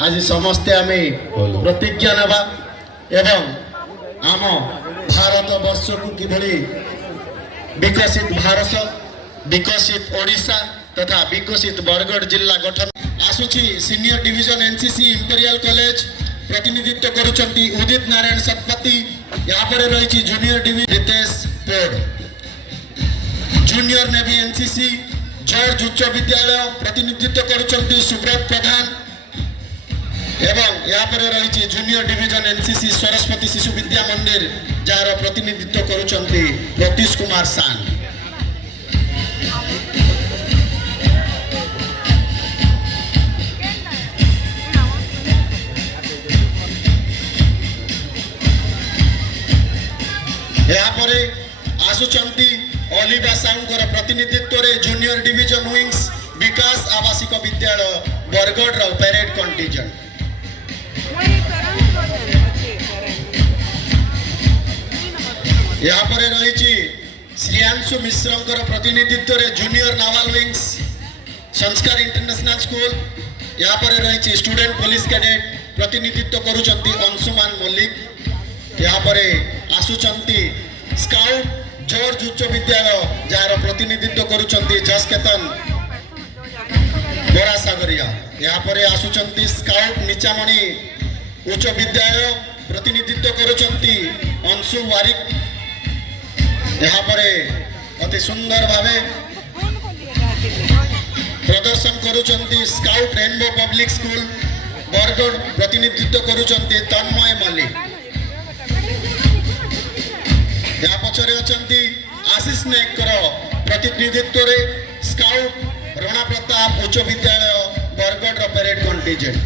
आज समस्ते आम प्रतिज्ञा नवा एवं आम भारत वर्ष को किभली विकसित भारत विकसित ओडिशा तथा विकसित बरगढ़ जिला गठन आसुची senior division NCC imperial college प्रतिनिधित्व करुचंती उदित नारायण सतपति यहाँ पर रही जूनियर डिविजन रितेश पोड जूनियर नेवी एनसीसी जॉर्ज उच्च विद्यालय प्रतिनिधित्व करुचंती सुब्रत प्रधान एवं यहाँ पर रही junior division NCC Saraswati Shishu Vidya मंदिर जार प्रतिनिधित्व करुचंती प्रतीश कुमार सान यहाँ पर आसुचंती अलिबा साउंकर प्रतिनिधित्व रे जूनियर डिविजन विंग्स विकास आवासिक विद्यालय बरगढ़ रो परेड कंटिजेंट यहाँ पर रही श्रियांशु मिश्र प्रतिनिधित्व रे जूनियर नावाल विंग्स संस्कार इंटरनेशनल स्कूल यहाँ पर रही स्टूडेंट पुलिस कैडेट प्रतिनिधित्व करुचंती अंशुमान मल्लिक यहाँ पर आसुचंती स्काउट जॉर्ज उच्च विद्यालय जार प्रतिनिधित्व करुचंती जसकेतन बोरा सागरिया यहाँ पर आसुचंती स्काउट निचामणि उच्च विद्यालय प्रतिनिधित्व करुचंती अंशु वारिक यहाँ पर अति सुंदर भावे प्रदर्शन करुचंती scout rainbow public school Bargarh प्रतिनिधित्व करुचंती तन्मय मल्लिक यहाँ पचरे अचंती आशीष नायक प्रतिनिधित्व रे स्काउट रणा प्रताप उच्च विद्यालय बरगढ़ परेड कंटिजेंट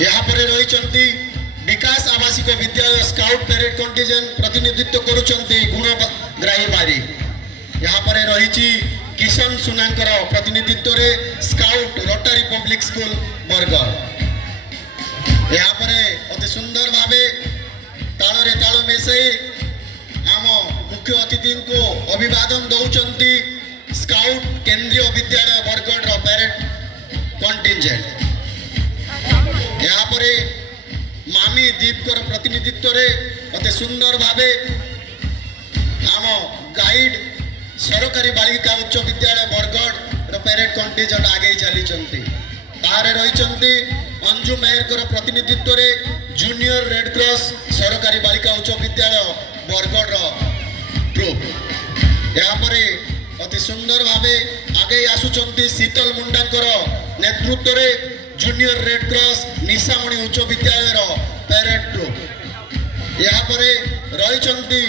यहाँ पर रही विकास आवासिक विद्यालय स्काउट परेड कंटिजेंट प्रतिनिधित्व करुचंती गुणग्राही बारी यहाँ पर रही किशन सुनांकर प्रतिनिधित्व रे scout rotary public school Bargarh यहाँ पर अति सुंदर भावे ताल ताल मिसई आम मुख्य अतिथि को अभिवादन दौरान स्काउट केंद्रीय विद्यालय बरगढ़ परेड कंटिजेंट यहाँ पर मामी दीपकर प्रतिनिधित्व रे अति सुंदर भावे आम गाइड सरकारी बालिका उच्च विद्यालय बरगढ़ परेड कंटिजेंट आगे चली तारे रही अंजु मेहर प्रतिनिधित्व रे जूनियर रेड क्रॉस सरकारी बालिका उच्च विद्यालय बरगढ़ ट्रुप यहाँ पर अति सुंदर भावे आगे आसुचंती शीतल मुंडांकर नेतृत्व रे जूनियर रेड क्रॉस निशामणि उच्च विद्यालय परेड ट्रुप यहाँ पर रही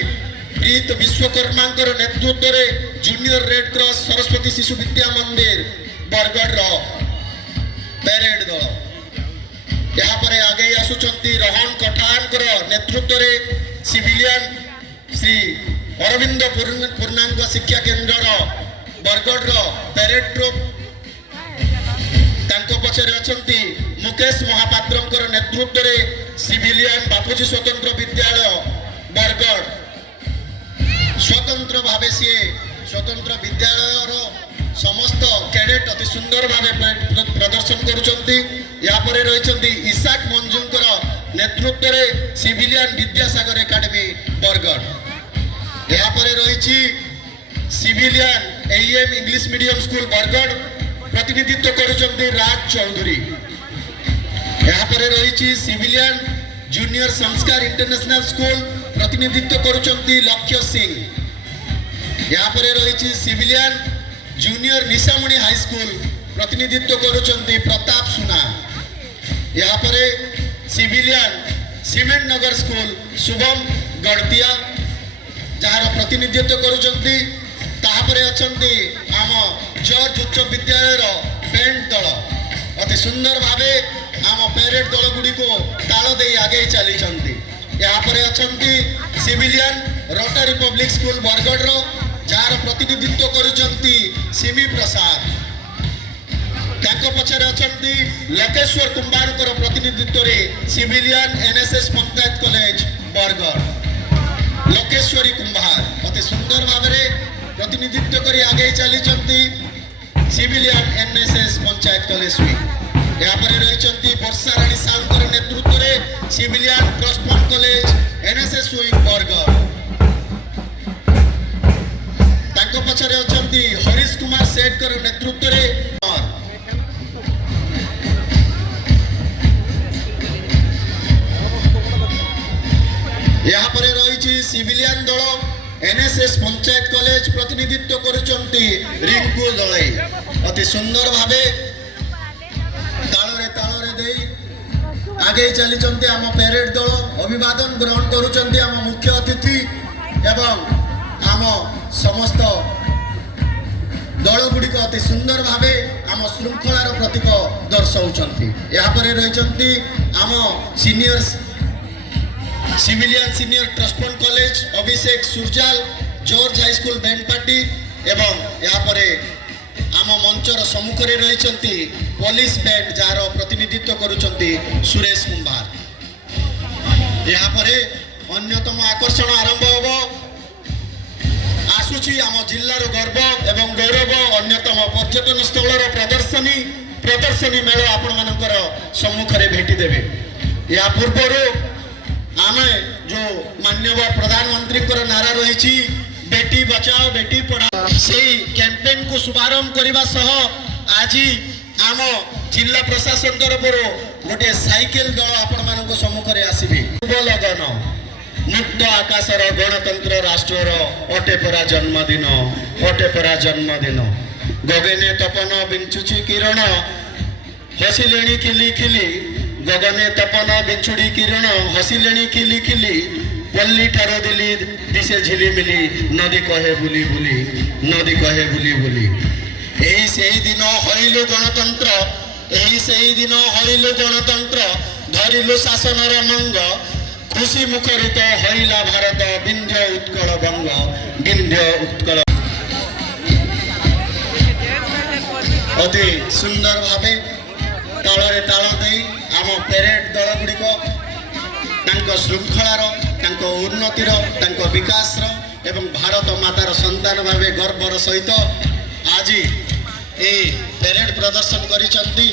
प्रीत विश्वकर्मा नेतृत्व रे junior red cross Saraswati Shishu Vidya मंदिर बरगढ़ परेड दल यहाँ पर आगे आसुचंती रोहन कठानकर नेतृत्व रे सिविलियन श्री अरविंद पूर्णांग शिक्षा केन्द्र बरगढ़ परेड ट्रुप पछरे अछंती मुकेश महापात्र नेतृत्व रे सिविलियन बापूजी स्वतंत्र विद्यालय बरगढ़ स्वतंत्र भावे सी स्वतंत्र विद्यालय समस्त कैडेट अति सुंदर भावे प्रदर्शन करुचंती यहाँ पर रही इसाक मंजूर नेतृत्व रे सिविलियन विद्यासागर एकेडमी बरगढ़ यहाँ पर रही civilian am English medium school Bargarh प्रतिनिधित्व करुचंती राज चौधरी यहाँ पर रही सिविलियन जूनियर संस्कार इंटरनेशनल स्कूल प्रतिनिधित्व करुचंती लक्ष्य सिंह यहाँ पर रही सिविलियन जूनियर निशामणि हाई स्कूल प्रतिनिधित्व करुचंती प्रताप सुना यहाँ पर सिविलियन सीमेंट नगर स्कूल शुभम गड़तिया जार प्रतिनिधित्व करुचंती तापरे अछंती आम जॉर्ज उच्च विद्यालय बैंड दल अति सुंदर भावे आम परेड दल गुड़ी को ताल दे आगे चली यहाँ पर अछंती civilian rotary public school Bargarh जार प्रतिनिधित्व करुचंती सिमी प्रसाद पछरे अछंती लकेश्वर कुंभार प्रतिनिधित्व रे civilian NSS Panchayat college Bargarh Lokeshwari Kumbhar अति सुंदर भाव ପ୍ରତିନିଧିତ୍ୱ କରି ଆଗେଇ ଚାଲିଛନ୍ତି civilian NSS Panchayat college wing. ଏହାପରେ ରହିଛନ୍ତି ବର୍ଷା ରାଣୀ ସାହୁଙ୍କର ନେତୃତ୍ୱରେ civilian trust fund college NSS wing Bargarh. ତାଙ୍କ ପଛରେ ଅଛନ୍ତି ହରିଶ କୁମାର ସେଠଙ୍କର ନେତୃତ୍ୱରେ ଏହାପରେ ରହିଛି ସିଭିଲିଆନ୍ ଦଳ एनएसएस पंचायत कॉलेज प्रतिनिधित्व करुचंती रिंकू दलाई अति सुंदर भावे ताଳରେ देई आगे चली चंती आम पेरेड दल अभिवादन ग्रहण करुचंती आम मुख्य अतिथि एवं आम समस्त दल गुड़िक अति सुंदर भावे आम श्रृंखलार प्रतीक दर्शाउचंती। यहाँ पर रहिचंती आम senior civilian senior trust fund college Abhishek Surjal George high school band party एवं यहाँ पर आम मंचर सम्मुखें रही पुलिस बैंड जार प्रतिनिधित्व करुचंती सुरेश कुंभार। यहाँ पर अन्यतम आकर्षण आरंभ होब आसुची आम जिल्लार गर्व एवं गौरव अन्यतम पर्यटन स्थलर प्रदर्शनी मेल आपण मानकर सम्मुखें भेटिदेवे। या पूर्व आमे जो माननीय प्रधानमंत्री नारा रही बेटी बचाओ बेटी पढ़ाओ से कैंपेन को शुभारंभ करने सह आज आम जिला प्रशासन तरफ गोटे साइकेल दल आपण मान सम्मुखें आसबे। लगन मुक्त आकाशर गणतंत्र राष्ट्र अटेपरा जन्मदिन गगने तपन बिंचुची किरण हसिले खिली खिली गगने तपन बिछुड़ी किरण हसिले खिली खिली पल्ली ठार दिली दिशे झिलिमिली नदी कहे बुली बुली यही सही दिन हरिलु गणतंत्र धरिलु शासनर मंग खुशी मुखरित हरिला भारत विंध्य उत्कल बंग अति सुंदर भावे ताଳରେ ताଳ देई आम पेरेड दल गुड़िक श्रृंखलार उन्नतिर विकासर एवं भारत मातार संतान भावे गर्वर सहित आज ये पेरेड प्रदर्शन करिसंती।